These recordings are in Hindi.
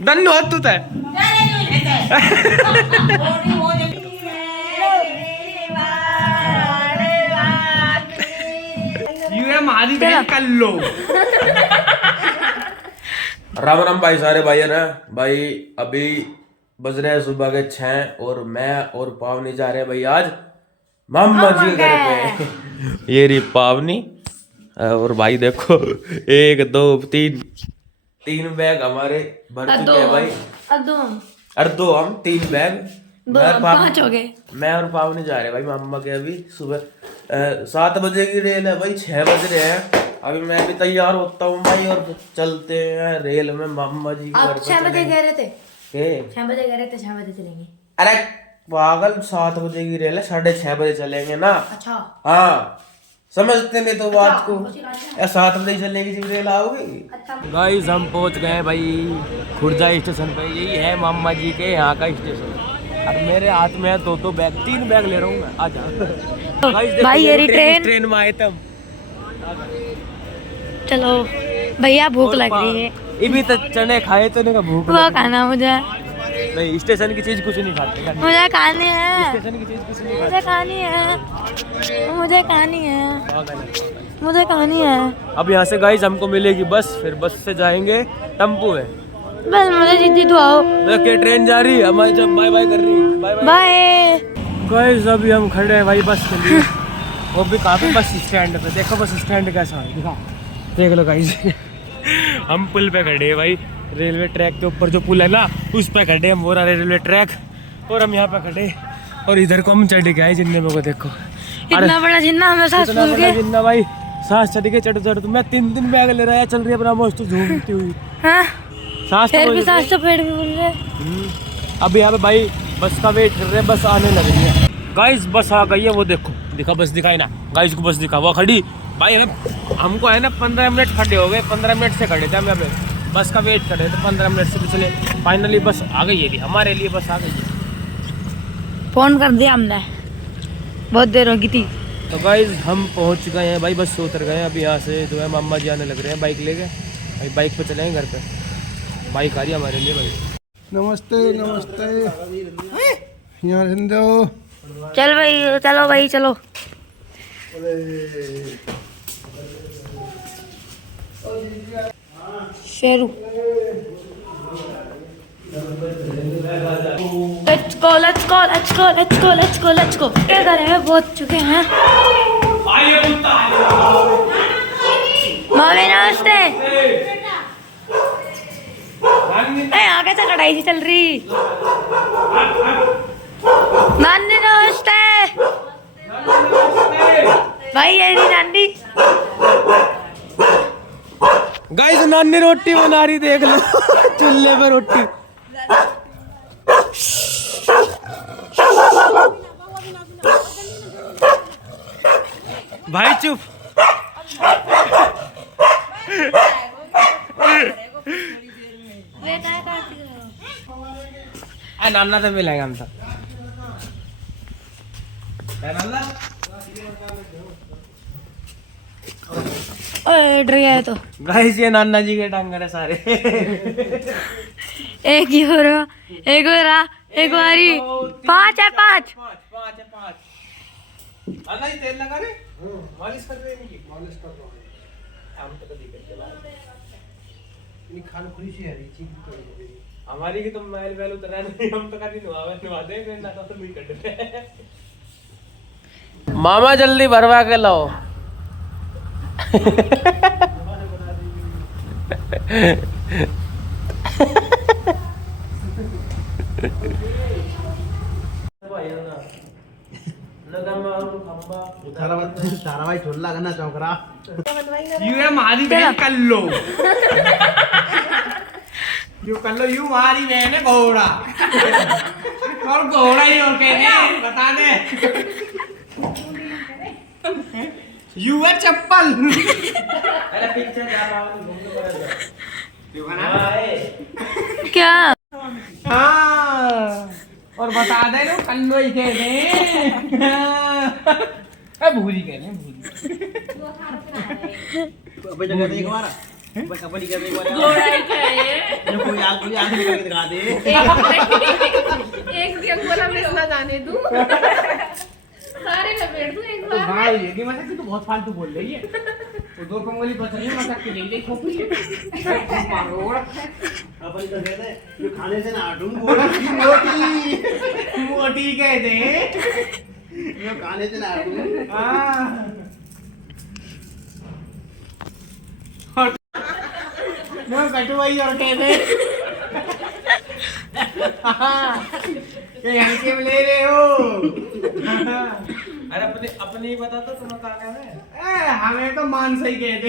दन्नू हत्तू था हमारी कर लो। राम राम भाई, सारे भाई है ना भाई। अभी बज रहे हैं सुबह के 6 और मैं और पावनी जा रहे हैं भाई आज मामा जी के घर पे। ये रही पावनी और भाई देखो 1 2 3 बैग हमारे भर चुके हैं भाई। और 2 हम 3 बैग पाँच हो गए। मैं और पावनी जा रहे हैं भाई मामा के। अभी सुबह 7 बजे की रेल है भाई, 6 बज रहे हैं। अभी मैं भी तैयार होता हूँ भाई और चलते हैं रेल में मामा जी के घर पे। 6 बजे कह रहे थे, 6 बजे कह रहे थे 6 बजे चलेंगे। अरे पागल, 7 बजे की रेल है, 6:30 बजे चलेंगे ना। अच्छा हाँ समझते नहीं तो बात को। 7 बजे चलेगी जब रेल आओगी। गाइस हम पहुंच गए भाई खुर्जा स्टेशन पे। यही है मामा जी के यहाँ का स्टेशन। और मेरे हाथ में है 2 बैग, 3 बैग ले रहा हूँ मैं। आजा भाई, ये ट्रेन में आए तब। चलो भैया, भूख लग रही है। इभी तो चने खाए तो नहीं का भूख वो खाना मुझे नहीं। स्टेशन की चीज कुछ नहीं खाते। मुझे खानी है, स्टेशन की चीज कुछ नहीं मुझे खानी है, मुझे खानी है, मुझे खानी है। अब यहाँ से गाइस हमको मिलेगी बस, फिर बस से जाएंगे टेम्पो में। बस मुझे जिद्दी तो आओ। देखिए ट्रेन जा रही है हमारी, जब बाय बाय कर रही है। Bye bye guys. अभी हम खड़े हैं भाई बस के लिए। वो भी काफी बस स्टैंड पे। देखो बस स्टैंड कैसा है, दिखा देख लो गाइस। हम पुल पे खड़े हैं भाई, रेलवे ट्रैक के ऊपर जो पुल है ना उस पे खड़े हैं। वो रहा रेलवे ट्रैक और हम यहाँ पे खड़े। और इधर को हम चढ़ के आए जिन्ने को। देखो इतना बड़ा जिन्ना हमेशा जिन्ना भाई, सांस चढ़ के चढ़ मैं 3 बैग ले रहा है। चल रही है अपना मस्त झूमती हुई। सांस तो पेड़ भी बोल रहे। अब यहाँ पे भाई बस का वेट कर रहे हैं, बस आने लग रही है गाइस। बस आ गई है, वो देखो, दिखा बस, दिखाई ना गाइस को बस दिखा, वो खड़ी भाई। हमको है ना 15 मिनट खड़े हो गए, 15 मिनट से खड़े थे हम यहाँ पे, बस का वेट कर रहे थे 15 मिनट से। तो चले फाइनली बस आ गई है, हमारे लिए बस आ गई है। फोन कर दिया हमने, बहुत देर हो गई थी। तो गाइस हम पहुँच गए हैं भाई, बस से उतर गए हैं। अभी यहाँ से जो है मामा जी आने लग रहे हैं बाइक लेके भाई। बाइक पे चलेंगे घर पे, बाइक आ रही है हमारे लिए भाई। नमस्ते नमस्ते, यहाँ दो। चल भाई, चलो भाई चलो। Sheru let's go let's go let's go let's go let's go let's go. क्या कर रहे हैं, बहुत चुके हैं। मामी नमस्ते। यहाँ कैसे कढ़ाई सी चल रही। नानी नमस्ते भाई। ये नानी गाइस, नानी रोटी बना रही, देख लो चूल्हे पे रोटी। भाई चुप। नाना से मिलेंगे हम सब। डर गया है तो गाइस, ये नाना जी के टांगर है सारे। एक ही हो रहा, एक हो रहा, एक बारी 5 है 5। तेल लगा रहे, मालिश कर रहे हैं, मालिश कर रहे हैं। हमारी की तो मैल वैल उतर रहा नहीं, हम तो कभी नवा दे ना तो नहीं करते। मामा जल्दी भरवा के लाओ। तारा भाई झोला करना चौकरा। यू है मारी बहन कर लो। यू कर लो, यू मारी बहन है घोड़ा। और घोड़ा ही और कहने बता दे। यू है चप्पल। अरे पिक्चर जा क्या। हाँ और बता दे लो कल्लो ही कहने। भूरी कहने, भूरी। जगह देख हमारा अपनी कर दे घोड़ा ही खाए कोई आग निकल के दिखा दे। एक दिन बोला मैं इसमें जाने दूं सारे लपेट दूं एक बार भाई ये कि मतलब तू बहुत फालतू बोल रही है। वो दो कंगोली बच रही है मजाक के लिए खोपड़ी मारो अपन तो कहते हैं जो खाने से ना हटूं मोटी मोटी कह दे जो खाने से ना हटूं। हां मैं कटवाई और कह दे ये हम ले रहे हो। अरे अपने ही बता तो तुम्हें क्या कहना है। हमें तो मान सही कहते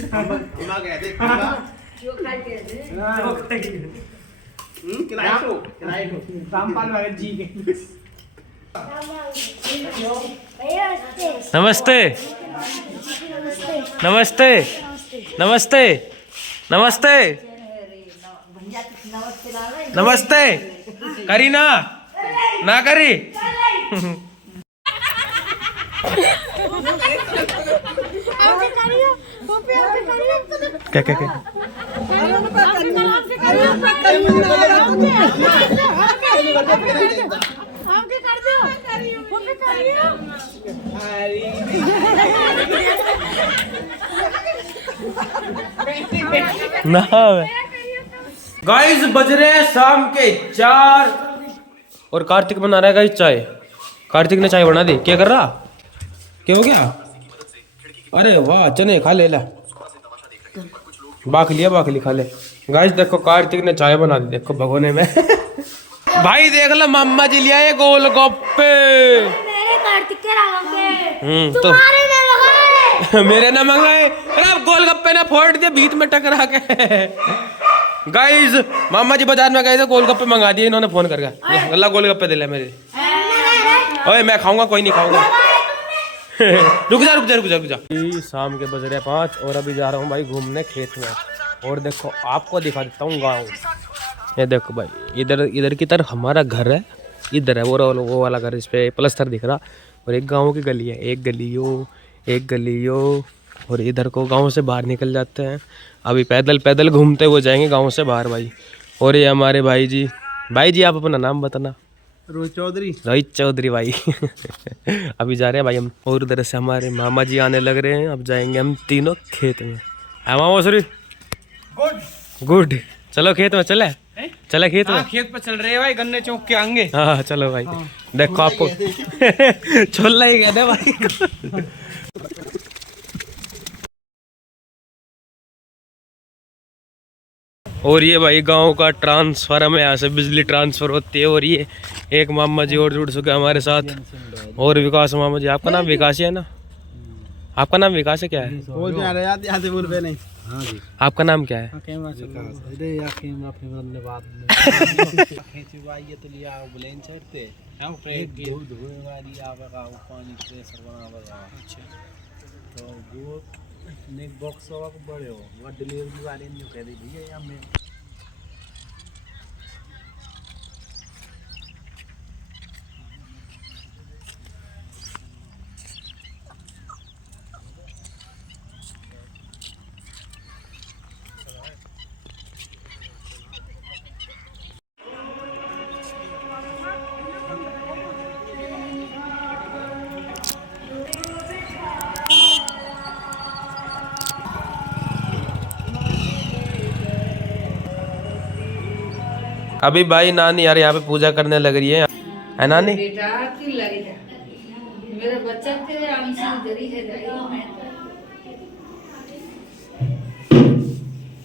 खिमा कहते खिमा जो खा के दे खिलाई तो रामपाल भगत जी के। नमस्ते नमस्ते नमस्ते नमस्ते नमस्ते करी ना ना करी क्या क्या क्या गाइस बज रहे हैं शाम के 4 और कार्तिक बना रहा है गाइस चाय। कार्तिक ने चाय बना दी। क्या कर रहा क्या हो गया। अरे वाह चने खा ले ला बाखली खा ले। गाइस देखो कार्तिक ने चाय बना दी देखो भगोने में भाई देख लो मम्मा जी लिया ये गोलगप्पे मेरे कार्तिक के लगाओगे तो तुम्हारे ने लगाए मेरे ना मंगाए। अरे अब गोलगप्पे ना फोड़ दिए बीच में टकरा के। गाइस मामा जी बाजार में गए थे गोलगप्पे मंगा दिए इन्होंने फोन करके। अल्लाह गोलगप्पे दे ले मेरे। ओए मैं खाऊंगा कोई नहीं खाऊंगा रुक जा। शाम के बज रहे 5 और अभी जा रहा हूँ भाई घूमने खेत में। और देखो आपको दिखा देता हूँ गाँव। ये देखो भाई इधर की तरफ हमारा घर है। इधर है वो वाला घर इस पे प्लस्तर दिख रहा। और एक गाँव की गली है एक गलियो और इधर को गांव से बाहर निकल जाते हैं। अभी पैदल घूमते हुए जाएंगे गांव से बाहर भाई। और ये हमारे भाई जी आप अपना नाम बताना। रोहित चौधरी भाई अभी जा रहे हैं भाई हम। और उधर से हमारे मामा जी आने लग रहे हैं। अब जाएंगे हम तीनों खेत में। है मामा सॉरी गुड चलो खेत में चले खेत में। खेत पर चल रहे हैं भाई गन्ने चौक के आगे। हाँ चलो भाई देखो आपको छोला ही कहते हैं भाई। और ये भाई गांव का ट्रांसफार्म है। यहाँ से बिजली ट्रांसफर होती है। और ये एक मामा जी और जुड़ चुके हमारे साथ। और विकास मामा जी। आपका नाम विकास ही है ना। आपका नाम विकास है क्या है। आपका नाम क्या है। बॉक्स बड़े हो डिलीवरी वाले कह दी भैया में अभी भाई नानी यार यहाँ पे पूजा करने लग रही है नानी। बेटा क्यों लगी है मेरे बच्चा के आंसू जरी है।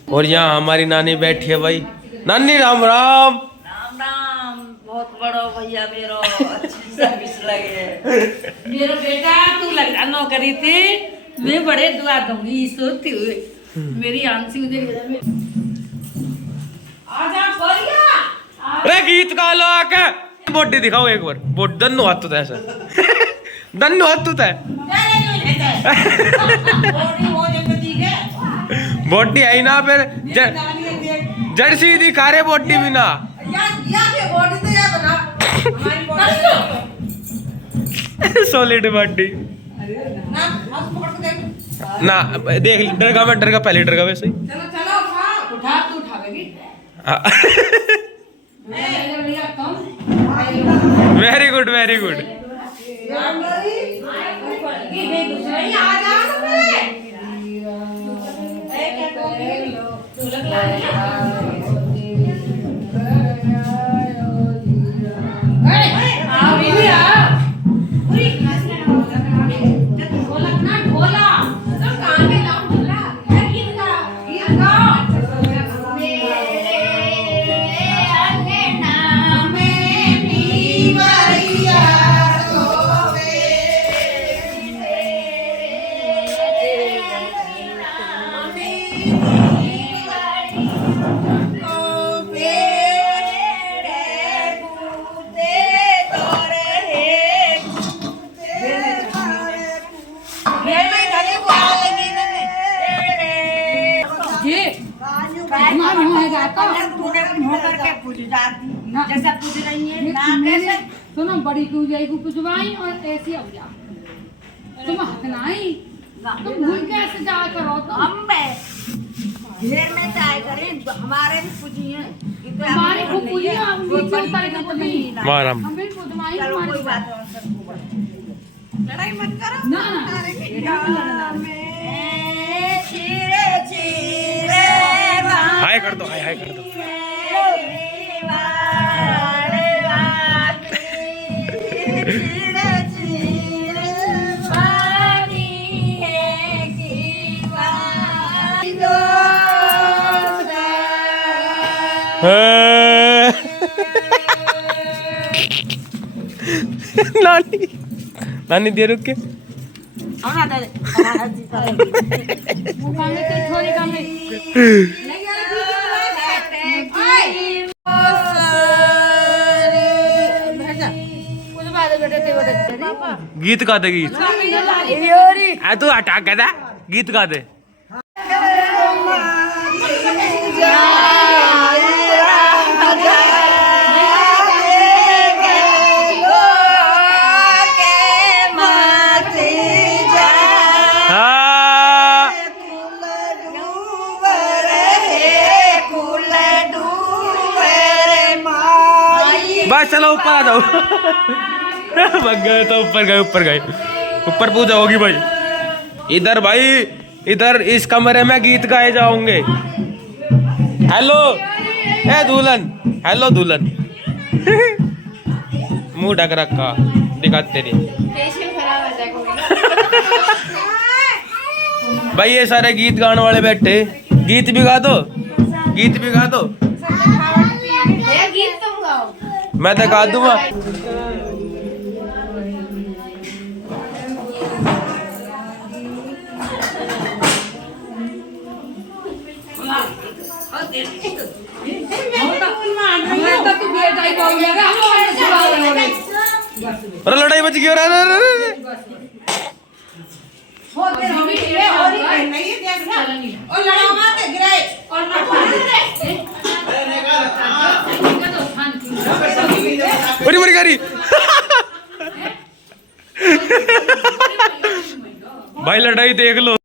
और यहाँ हमारी नानी बैठी है भाई। नानी राम राम। बहुत बड़ो भैया मेरो अच्छी सर्विस लगे मेरा बेटा तू लगा नौकरी थी मैं बड़े दुआ दूंगी सोती हुई मेरी आंसू जरी आजा बढ़िया। अरे गीत गा लो आके बॉडी दिखाओ एक बार। बोट दन्नो हाथ तो ऐसा दन्नो हाथ तो है बॉडी है ही ना फिर जर्सी दिखा रहे बॉडी भी ना। सॉलिड बॉडी ना देख डरगा मैं डरगा पहले डरगा वैसे ही चलो चलो खा उठा तू उठावेगी वेरी गुड वेरी गुड जैसा पूछ रही है ना कैसे सुनो बड़ी क्यों जाएगी पुजवाई और ऐसी अब जा तुम हकनाई तुम भूल कैसे जाया करो तो हम घेर में जाए करें हमारे भी पूजी हैं हमारी को पूजी हम नीचे उतर के तो नहीं मारम हमें पुजवाई चलो हमारी कोई बात नहीं लड़ाई मत करो ना हाय कर दो हाय कर दो नानी नानी दे रुक के मुकामे के छोरी कामे गीत गा दे गीत तू हटा के दे गीत गा दे बस चलो ऊपर आ जाओ भाग गए तो ऊपर गए ऊपर पूजा होगी भाई इधर इस कमरे में गीत गाए जाओगे हेलो ए दुल्हन हेलो दुल्हन मुंह ढक रखा दिखा तेरी भाई ये सारे गीत गाने वाले बैठे गीत भी गा दो मैं तो गा दूंगा अरे लड़ाई बच गई बड़ी बड़ी गाड़ी भाई लड़ाई देख लो